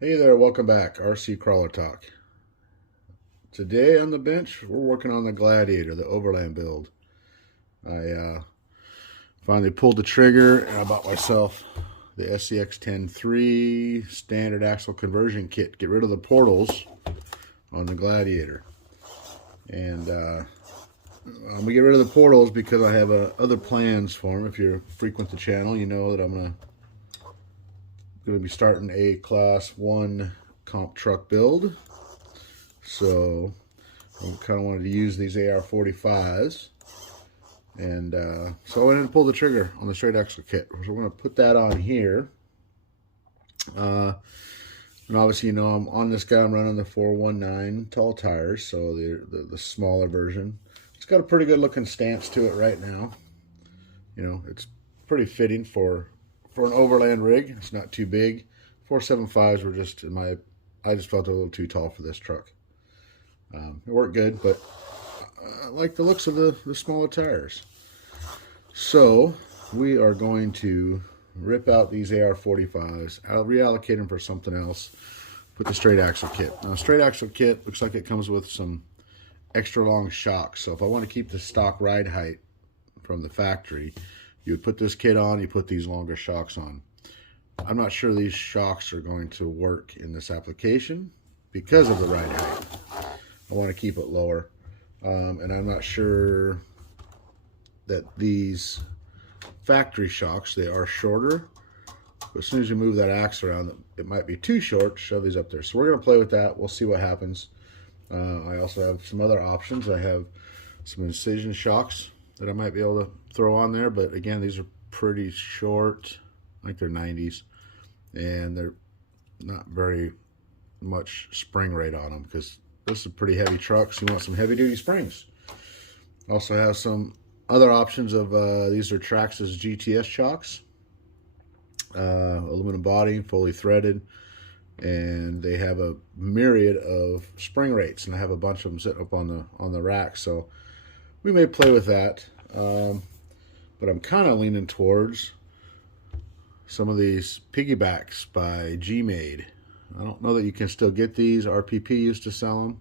Hey there, welcome back. RC Crawler Talk. Today on the bench, we're working on the Gladiator, the overland build. I finally pulled the trigger and I bought myself the SCX10III standard axle conversion kit. Get rid of the portals on the Gladiator. And I'm going to get rid of the portals because I have other plans for them. If you frequent the channel, you know that I'm going to be starting a Class 1 comp truck build. So I kind of wanted to use these AR-45s. And so I went ahead and pulled the trigger on the straight axle kit. So we're going to put that on here. And obviously, you know, I'm on this guy. I'm running the 419 tall tires, so the smaller version. It's got a pretty good looking stance to it right now. You know, it's pretty fitting for an overland rig. It's not too big. 475s were just I just felt a little too tall for this truck. It worked good, but I like the looks of the smaller tires. So we are going to rip out these AR-45s. I'll reallocate them for something else. Put the straight axle kit. Now, straight axle kit looks like it comes with some extra long shocks. So if I want to keep the stock ride height from the factory, you would put this kit on, you put these longer shocks on. I'm not sure these shocks are going to work in this application because of the ride height. I want to keep it lower. And I'm not sure that these factory shocks, they are shorter. But as soon as you move that axle around, it might be too short to shove these up there. So we're going to play with that. We'll see what happens. I also have some other options. I have some incision shocks that I might be able to throw on there. But again, these are pretty short. I think they're 90s. And they're not very much spring rate on them because this is a pretty heavy truck, so you want some heavy duty springs. Also have some other options of these are Traxxas GTS shocks, aluminum body, fully threaded, and they have a myriad of spring rates, and I have a bunch of them sitting up on the rack, so we may play with that. But I'm kind of leaning towards some of these piggybacks by G-Made. I don't know that you can still get these. RPP used to sell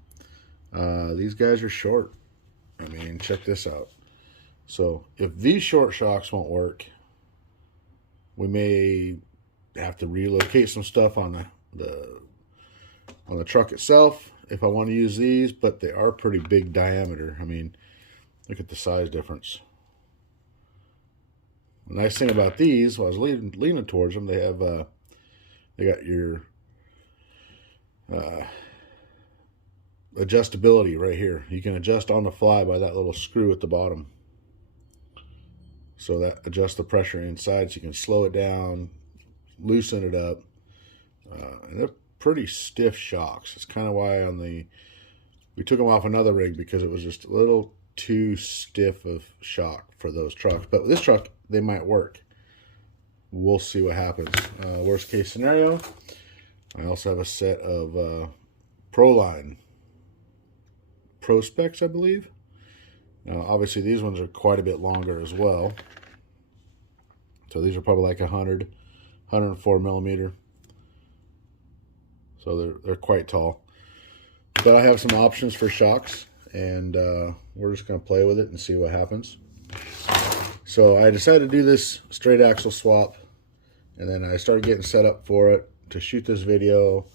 them. These guys are short. I mean, check this out. So if these short shocks won't work, we may have to relocate some stuff on the truck itself if I want to use these, but they are pretty big diameter. I mean, look at the size difference. The nice thing about these, while I was leaning towards them, they got your adjustability right here. You can adjust on the fly by that little screw at the bottom. So that adjusts the pressure inside, so you can slow it down, loosen it up. And they're pretty stiff shocks. It's kind of why we took them off another rig because it was just a little too stiff of shock for those trucks. But with this truck, they might work. We'll see what happens. Worst case scenario, I also have a set of Proline Pro Specs, I believe. Now, obviously, these ones are quite a bit longer as well. So these are probably like 104 millimeter. So they're quite tall. But I have some options for shocks, and we're just going to play with it and see what happens. So I decided to do this straight axle swap, and then I started getting set up for it to shoot this video,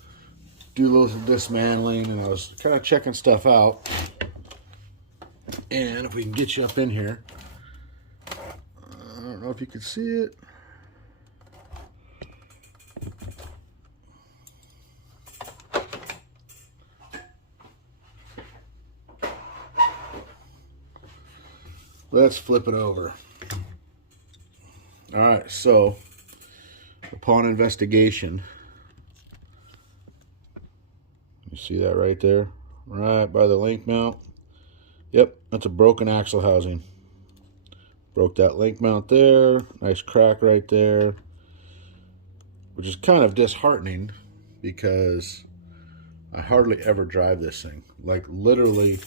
do a little dismantling, and I was kind of checking stuff out. And if we can get you up in here, I don't know if you can see it. Let's flip it over. All right, so upon investigation, you see that right there? Right by the link mount. Yep, that's a broken axle housing. Broke that link mount there. Nice crack right there. Which is kind of disheartening because I hardly ever drive this thing. Like literally,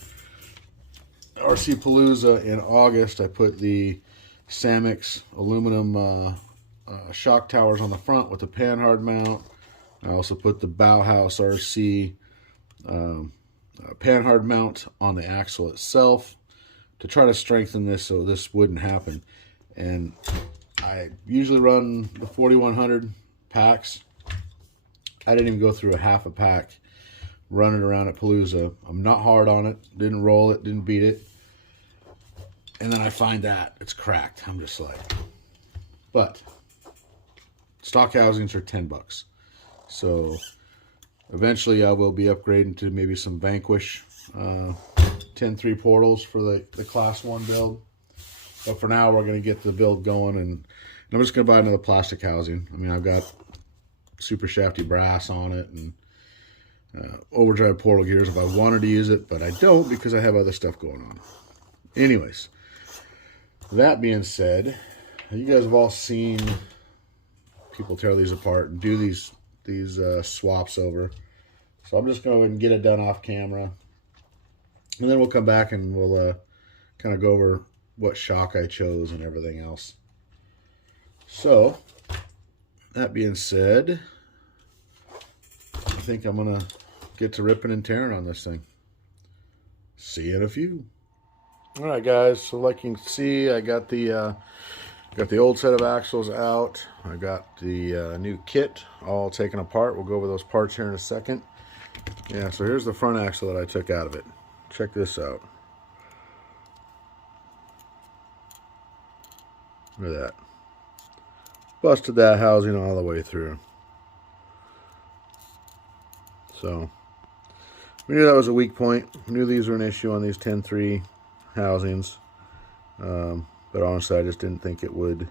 RC Palooza in August, I put the Samix aluminum shock towers on the front with the panhard mount. I also put the Bauhaus RC panhard mount on the axle itself to try to strengthen this so this wouldn't happen. And I usually run the 4100 packs. I didn't even go through a half a pack running around at Palooza. I'm not hard on it, didn't roll it, didn't beat it. And then I find that it's cracked. I'm just like, but stock housings are 10 bucks. So eventually I will be upgrading to maybe some Vanquish 10.3 portals for the class 1 build. But for now, we're going to get the build going, and I'm just going to buy another plastic housing. I mean, I've got super shafty brass on it and overdrive portal gears if I wanted to use it, but I don't because I have other stuff going on. Anyways, that being said, you guys have all seen people tear these apart and do these swaps over. So I'm just going to get it done off camera, and then we'll come back and we'll kind of go over what shock I chose and everything else. So that being said, I think I'm gonna get to ripping and tearing on this thing. See you in a few. All right, guys. So like you can see, I got the old set of axles out. I got the new kit all taken apart. We'll go over those parts here in a second. Yeah. So here's the front axle that I took out of it. Check this out. Look at that. Busted that housing all the way through. So we knew that was a weak point. We knew these were an issue on these 10.3 housings. But honestly, I just didn't think it would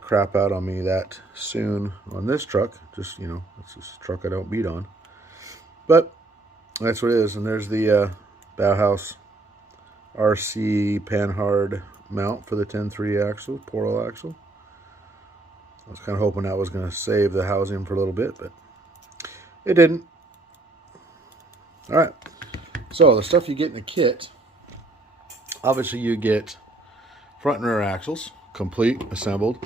crap out on me that soon on this truck. Just, you know, it's just a truck I don't beat on. But that's what it is. And there's the Bauhaus RC panhard mount for the 10.3 axle, portal axle. I was kind of hoping that was going to save the housing for a little bit, but it didn't. All right. So the stuff you get in the kit, obviously you get front and rear axles, complete, assembled.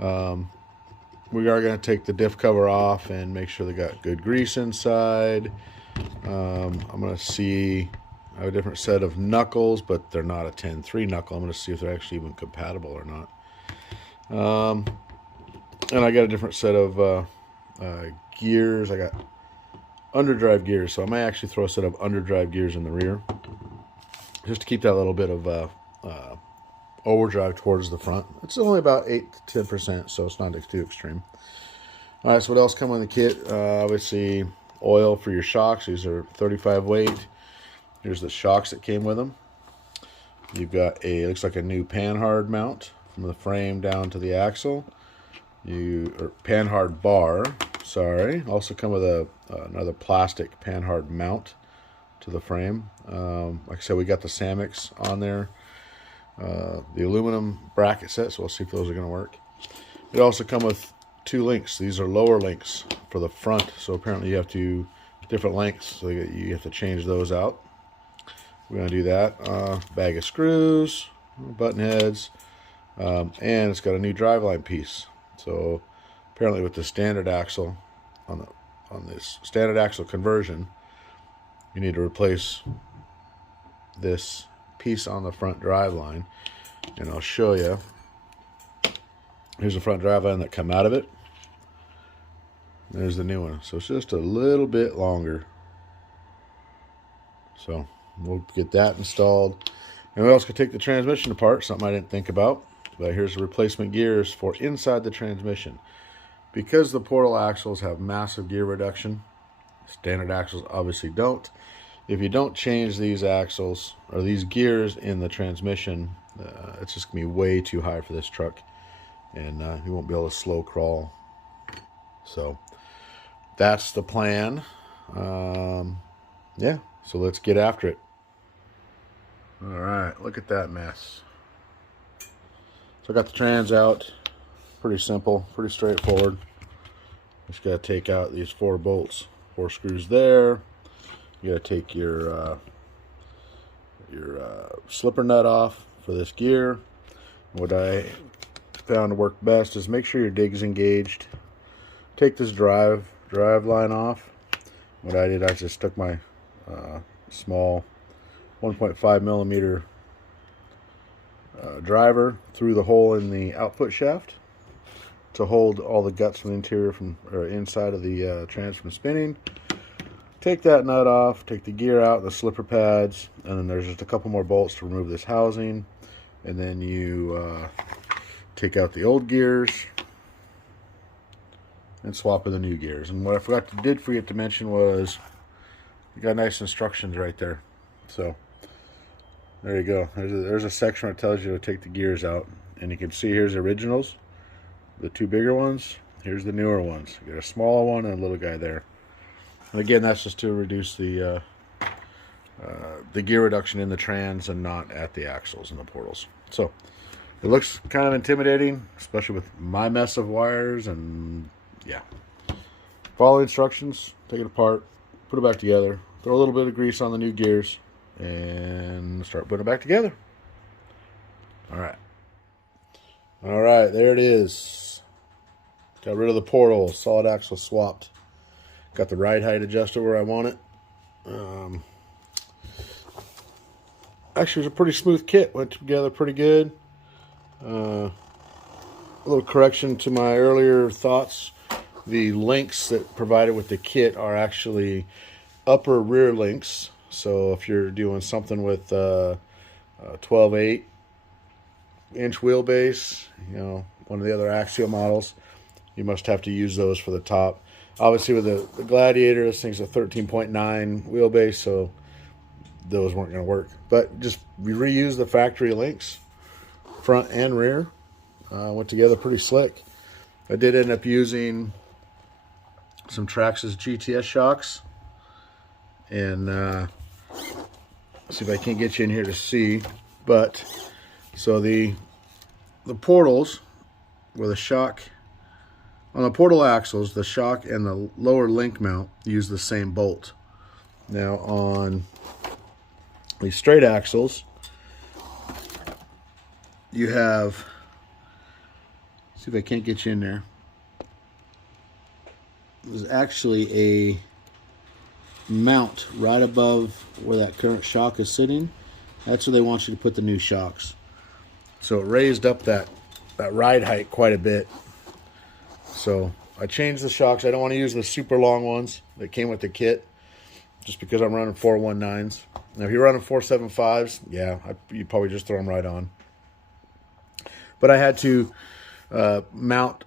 We are going to take the diff cover off and make sure they got good grease inside. I'm going to see, I have a different set of knuckles, but they're not a 10.3 knuckle. I'm going to see if they're actually even compatible or not. And I got a different set of gears. I got underdrive gears, so I might actually throw a set of underdrive gears in the rear just to keep that little bit of overdrive towards the front. It's only about 8 to 10%, so it's not too extreme. All right, so what else come in the kit? Obviously, oil for your shocks. These are 35 weight. Here's the shocks that came with them. You've got a, looks like a new panhard mount from the frame down to the axle. Or panhard bar, sorry. Also come with another plastic panhard mount to the frame. Like I said, we got the Samix on there. The aluminum bracket set, so we'll see if those are going to work. It also comes with 2 links. These are lower links for the front, so apparently you have to different lengths, so you have to change those out. We're going to do that. Bag of screws, button heads, and it's got a new driveline piece. So apparently with the standard axle, on this standard axle conversion, you need to replace this piece on the front driveline, and I'll show you. Here's the front driveline that come out of it. There's the new one, so it's just a little bit longer. So we'll get that installed, and we also could take the transmission apart, something I didn't think about. But here's the replacement gears for inside the transmission. Because the portal axles have massive gear reduction, standard axles obviously don't. If you don't change these axles or these gears in the transmission, it's just going to be way too high for this truck, and you won't be able to slow crawl. So that's the plan. Yeah, so let's get after it. All right, look at that mess. So I got the trans out. Pretty simple, pretty straightforward. Just got to take out these 4 bolts, 4 screws there. You got to take your slipper nut off for this gear. What I found to work best is make sure your dig's engaged. take this drive line off. What I did, I just stuck my small 1.5 millimeter driver through the hole in the output shaft to hold all the guts from the interior or inside of the trans from spinning. Take that nut off, take the gear out, the slipper pads, and then there's just a couple more bolts to remove this housing. And then you take out the old gears and swap in the new gears. And what I did forget to mention was you got nice instructions right there. So there you go. There's a section that tells you to take the gears out, and you can see here's the originals, the two bigger ones. Here's the newer ones. You got a smaller one and a little guy there. And again, that's just to reduce the gear reduction in the trans and not at the axles and the portals. So it looks kind of intimidating, especially with my mess of wires. And yeah, follow the instructions, take it apart, put it back together, throw a little bit of grease on the new gears, and start putting it back together. All right, there it is. Got rid of the portal, solid axle swapped. Got the ride height adjusted where I want it. Actually, it was a pretty smooth kit. Went together pretty good. A little correction to my earlier thoughts. The links that provided with the kit are actually upper rear links. So if you're doing something with 12/8 inch wheelbase, you know, one of the other Axial models, you must have to use those for the top. Obviously with the Gladiator, this thing's a 13.9 wheelbase, so those weren't going to work. But just we reused the factory links, front and rear. Went together pretty slick. I did end up using some Traxxas GTS shocks. And see if I can't get you in here to see. But so the portals where the shock on the portal axles, the shock and the lower link mount use the same bolt. Now on these straight axles, you have, see if I can't get you in there. There's actually a mount right above where that current shock is sitting. That's where they want you to put the new shocks. So it raised up that ride height quite a bit. So I changed the shocks. I don't want to use the super long ones that came with the kit, just because I'm running 419s. Now if you're running 475s, yeah, you probably just throw them right on. But I had to mount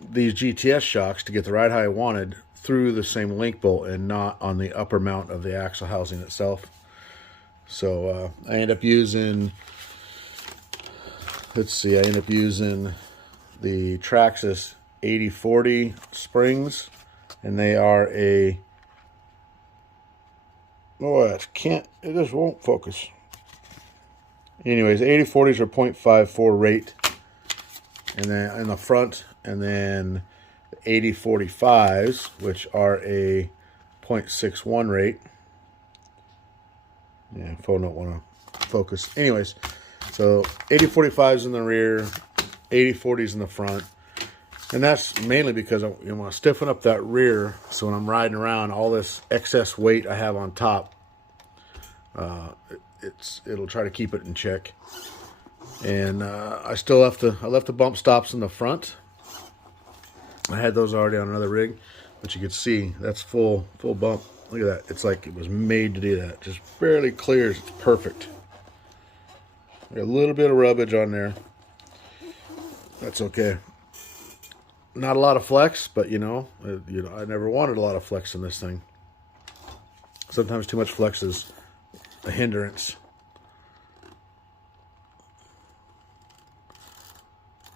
these GTS shocks to get the ride height I wanted through the same link bolt and not on the upper mount of the axle housing itself. So I end up using, let's see, I end up using the Traxxas 80/40 springs, and they are a, oh, it just won't focus. Anyways, 80/40s are 0.54 rate, and then in the front, and then 80/45s, which are a 0.61 rate. Yeah, phone don't want to focus. Anyways, so 80/45s in the rear, 80/40s in the front. And that's mainly because I want to stiffen up that rear, so when I'm riding around, all this excess weight I have on top, it'll try to keep it in check. And I left the bump stops in the front. I had those already on another rig, but you can see that's full bump. Look at that. It's like it was made to do that. Just barely clears. It's perfect. A little bit of rubbage on there. That's okay. Not a lot of flex, but you know, I never wanted a lot of flex in this thing. Sometimes too much flex is a hindrance.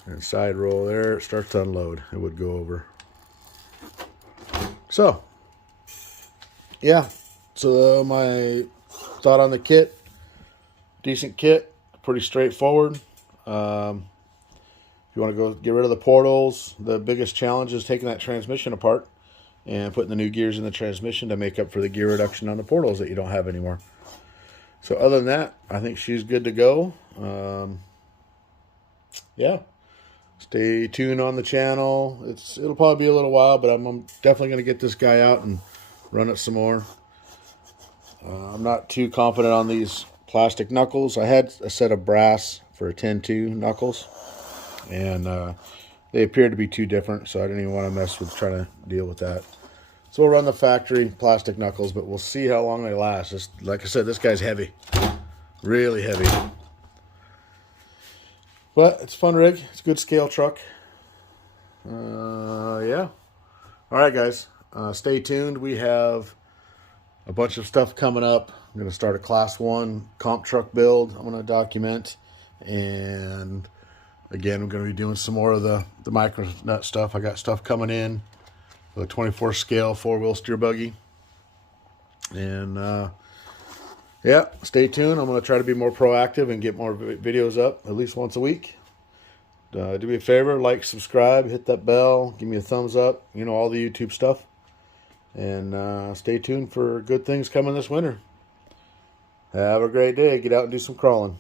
And side roll there, it starts to unload. It would go over. So, yeah. So my thought on the kit, decent kit, pretty straightforward. If you want to go get rid of the portals, the biggest challenge is taking that transmission apart and putting the new gears in the transmission to make up for the gear reduction on the portals that you don't have anymore. So other than that, I think she's good to go. Yeah. Stay tuned on the channel. It'll probably be a little while, but I'm definitely going to get this guy out and run it some more. I'm not too confident on these plastic knuckles. I had a set of brass for a 10-2 knuckles, and they appeared to be too different, so I didn't even want to mess with trying to deal with that. So we'll run the factory plastic knuckles, but we'll see how long they last. Just like I said, this guy's heavy, really heavy. But it's a fun rig. It's a good scale truck. Yeah. All right, guys. Stay tuned. We have a bunch of stuff coming up. I'm going to start a class 1 comp truck build I'm going to document. And again, I'm going to be doing some more of the micro nut stuff. I got stuff coming in with a 24 scale 4-wheel steer buggy. And yeah, stay tuned. I'm going to try to be more proactive and get more videos up at least once a week. Do me a favor, like, subscribe, hit that bell, give me a thumbs up, you know, all the YouTube stuff. And stay tuned for good things coming this winter. Have a great day. Get out and do some crawling.